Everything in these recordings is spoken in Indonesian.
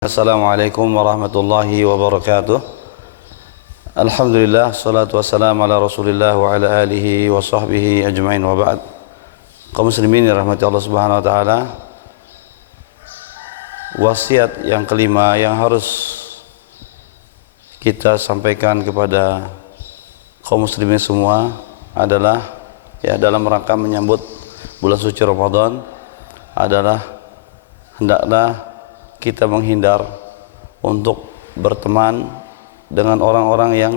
Assalamualaikum warahmatullahi wabarakatuh. Alhamdulillah, salatu wassalamu ala rasulillah wa ala alihi wa sahbihi ajma'in wa ba'd. Kaum muslimin yang rahmati Allah subhanahu wa ta'ala, wasiat yang kelima yang harus kita sampaikan kepada kaum muslimin semua adalah dalam rangka menyambut bulan suci Ramadan adalah hendaklah kita menghindar untuk berteman dengan orang-orang yang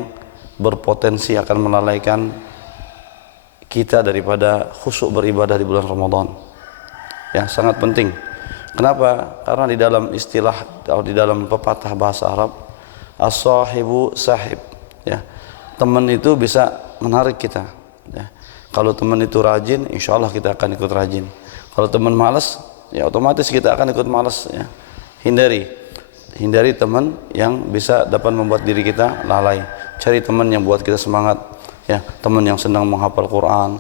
berpotensi akan melalaikan kita daripada khusyuk beribadah di bulan Ramadan. Yang sangat penting. Kenapa? Karena di dalam istilah atau di dalam pepatah bahasa Arab, as-sahibu sahib, teman itu bisa menarik kita. Kalau teman itu rajin, insya Allah kita akan ikut rajin. Kalau teman malas, otomatis kita akan ikut malas. Hindari teman yang bisa dapat membuat diri kita lalai. Cari teman yang buat kita semangat, teman yang senang menghafal Quran,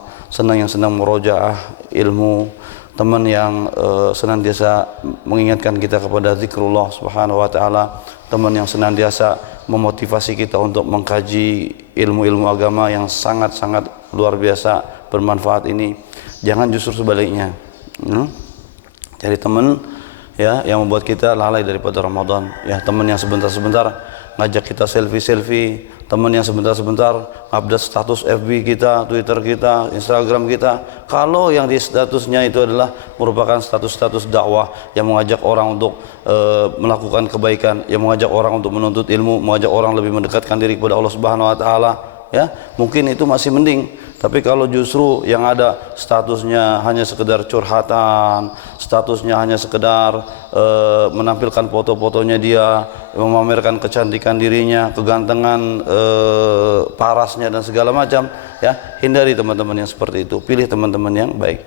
yang senang murojaah ilmu, teman yang senantiasa mengingatkan kita kepada zikrullah subhanahu wa ta'ala, teman yang senantiasa memotivasi kita untuk mengkaji ilmu-ilmu agama yang sangat-sangat luar biasa bermanfaat ini. Jangan justru sebaliknya, cari teman yang membuat kita lalai daripada Ramadan. Teman yang sebentar-sebentar ngajak kita selfie, teman yang sebentar-sebentar update status FB kita, Twitter kita, Instagram kita. Kalau yang di statusnya itu adalah merupakan status-status dakwah yang mengajak orang untuk melakukan kebaikan, yang mengajak orang untuk menuntut ilmu, mengajak orang lebih mendekatkan diri kepada Allah Subhanahu wa taala, mungkin itu masih mending. Tapi kalau justru yang ada statusnya hanya sekedar curhatan, statusnya hanya sekedar menampilkan foto-fotonya dia, memamerkan kecantikan dirinya, kegantengan parasnya dan segala macam, hindari teman-teman yang seperti itu. Pilih teman-teman yang baik.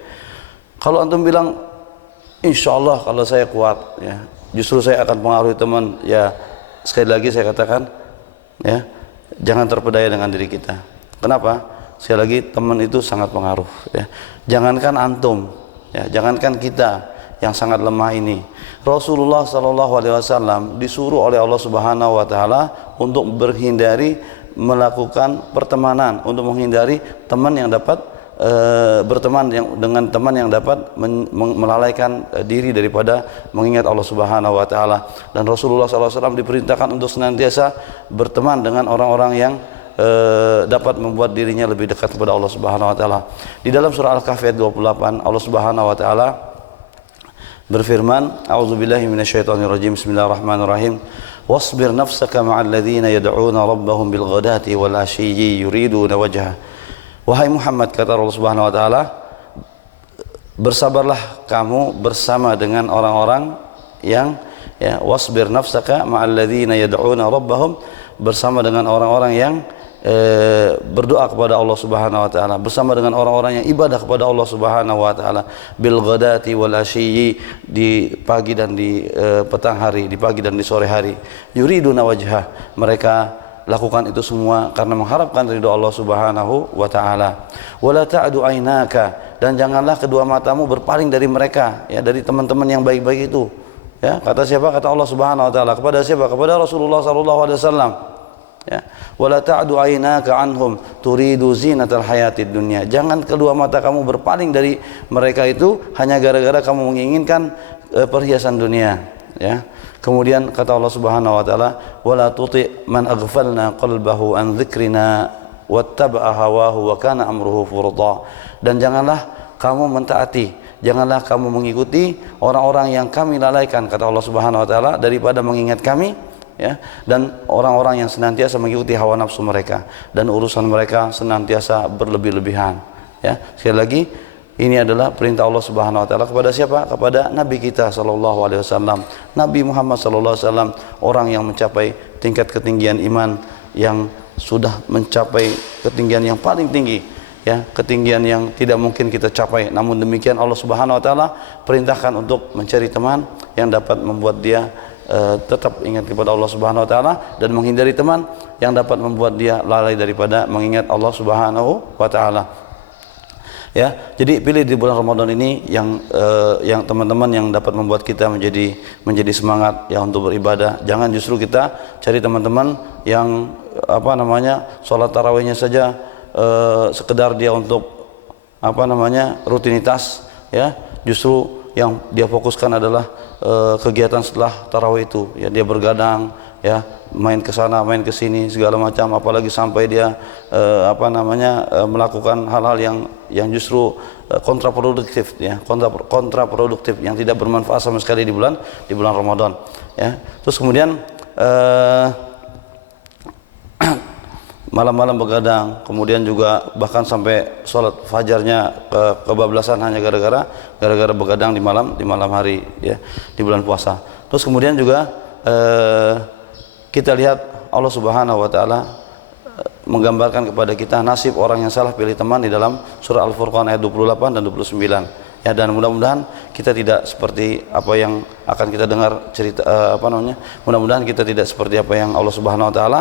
Kalau antum bilang, insya Allah kalau saya kuat, justru saya akan pengaruhi teman, sekali lagi saya katakan, jangan terpedaya dengan diri kita. Kenapa? Sekali lagi, teman itu sangat pengaruh. Jangankan antum, jangankan kita yang sangat lemah ini. Rasulullah SAW disuruh oleh Allah Subhanahu wa taala untuk berhindari melakukan pertemanan, untuk menghindari teman yang dapat berteman dengan teman yang dapat melalaikan diri daripada mengingat Allah Subhanahu wa taala. Dan Rasulullah SAW diperintahkan untuk senantiasa berteman dengan orang-orang yang dapat membuat dirinya lebih dekat kepada Allah Subhanahu wa taala. Di dalam surah Al-Kahfi ayat 28, Allah Subhanahu wa taala berfirman, a'udzubillahi minasyaitonirrajim, bismillahirrahmanirrahim, wasbir nafsaka ma'al ladzina yad'una rabbahum bil ghadati wal 'ashiyyi yuriduna wajha. Wahai Muhammad, kata Allah Subhanahu wa taala, bersabarlah kamu bersama dengan orang-orang yang wasbir nafsaka ma'al ladzina yad'una rabbahum, bersama dengan orang-orang yang berdoa kepada Allah Subhanahu wa taala, bersama dengan orang-orang yang ibadah kepada Allah Subhanahu wa taala, bil ghadati wal ashiyyi, di pagi dan di petang hari, di pagi dan di sore hari, yuriduna wajhah, mereka lakukan itu semua karena mengharapkan ridha Allah Subhanahu wa taala. Wala ta'du ainaka, dan janganlah kedua matamu berpaling dari mereka, dari teman-teman yang baik-baik itu. Kata siapa? Kata Allah Subhanahu wa taala. Kepada siapa? Kepada Rasulullah sallallahu alaihi wasallam. Wala ta'du aynaka anhum turidu zinatal hayatid dunya. Jangan kedua mata kamu berpaling dari mereka itu hanya gara-gara kamu menginginkan perhiasan dunia. Kemudian kata Allah Subhanahu wa taala, wala tuti man aghfalna qalbahu an dzikrina wattaba'a hawahu wa kana amruhu furta. Dan janganlah kamu mentaati, janganlah kamu mengikuti orang-orang yang kami lalaikan, kata Allah Subhanahu wa taala, daripada mengingat kami, dan orang-orang yang senantiasa mengikuti hawa nafsu mereka dan urusan mereka senantiasa berlebih-lebihan. Sekali lagi, ini adalah perintah Allah Subhanahu wa taala kepada siapa? Kepada Nabi kita sallallahu alaihi wasallam, Nabi Muhammad sallallahu alaihi wasallam, orang yang mencapai tingkat ketinggian iman, yang sudah mencapai ketinggian yang paling tinggi, ketinggian yang tidak mungkin kita capai. Namun demikian Allah Subhanahu wa taala perintahkan untuk mencari teman yang dapat membuat dia tetap ingat kepada Allah Subhanahu wa taala, dan menghindari teman yang dapat membuat dia lalai daripada mengingat Allah Subhanahu wa taala. Ya, jadi pilih di bulan Ramadan ini yang teman-teman yang dapat membuat kita menjadi semangat ya untuk beribadah. Jangan justru kita cari teman-teman yang apa namanya sholat tarawihnya saja sekedar dia untuk apa namanya rutinitas ya. Justru yang dia fokuskan adalah kegiatan setelah tarawih itu ya, dia bergadang ya, main ke sana main ke sini segala macam, apalagi sampai dia melakukan hal-hal yang justru kontraproduktif ya, kontraproduktif yang tidak bermanfaat sama sekali di bulan Ramadan ya. Terus kemudian malam-malam begadang, kemudian juga bahkan sampai sholat fajarnya kebablasan hanya gara-gara begadang di malam hari ya, di bulan puasa. Terus kemudian juga kita lihat Allah Subhanahu wa taala menggambarkan kepada kita nasib orang yang salah pilih teman di dalam surah Al-Furqan ayat 28 dan 29 ya, dan mudah-mudahan kita tidak seperti apa yang akan kita dengar cerita mudah-mudahan kita tidak seperti apa yang Allah Subhanahu wa taala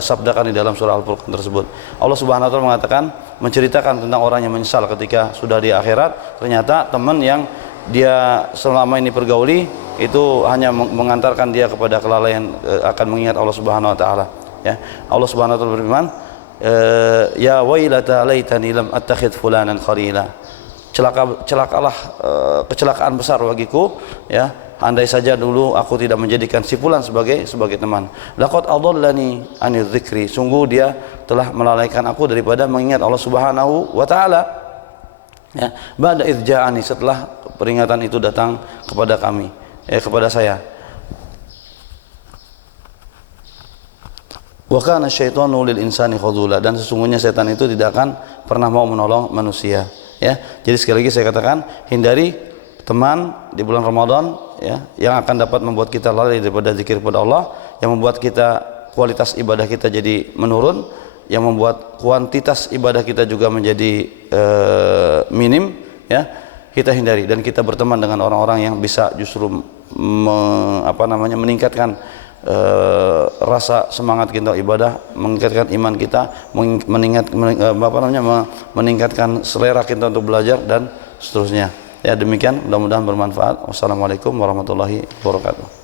sabdakan di dalam surah Al-Furqan tersebut. Allah Subhanahu wa taala mengatakan, menceritakan tentang orang yang menyesal ketika sudah di akhirat, ternyata teman yang dia selama ini pergauli itu hanya mengantarkan dia kepada kelalaian, akan mengingat Allah Subhanahu wa taala ya. Allah Subhanahu wa taala berfirman, ya wailata laitani lam attakhidh fulanan khalila. Celakalah kecelakaan besar bagiku ya, andai saja dulu aku tidak menjadikan si fulan sebagai teman. Laqad adallani anil dzikri, sungguh dia telah melalaikan aku daripada mengingat Allah Subhanahu wa taala ya. Ba'da idz ja'ani, setelah peringatan itu datang kepada kami kepada saya. Wa kana syaitanu lil insani khadzula, dan sesungguhnya setan itu tidak akan pernah mau menolong manusia ya. Jadi sekali lagi saya katakan, hindari teman di bulan Ramadan ya, yang akan dapat membuat kita lalai daripada zikir kepada Allah, yang membuat kita kualitas ibadah kita jadi menurun, yang membuat kuantitas ibadah kita juga menjadi minim ya. Kita hindari dan kita berteman dengan orang-orang yang bisa justru meningkatkan rasa semangat kita ibadah, meningkatkan iman kita, meningkatkan selera kita untuk belajar dan seterusnya. Ya, demikian, mudah-mudahan bermanfaat. Wassalamualaikum warahmatullahi wabarakatuh.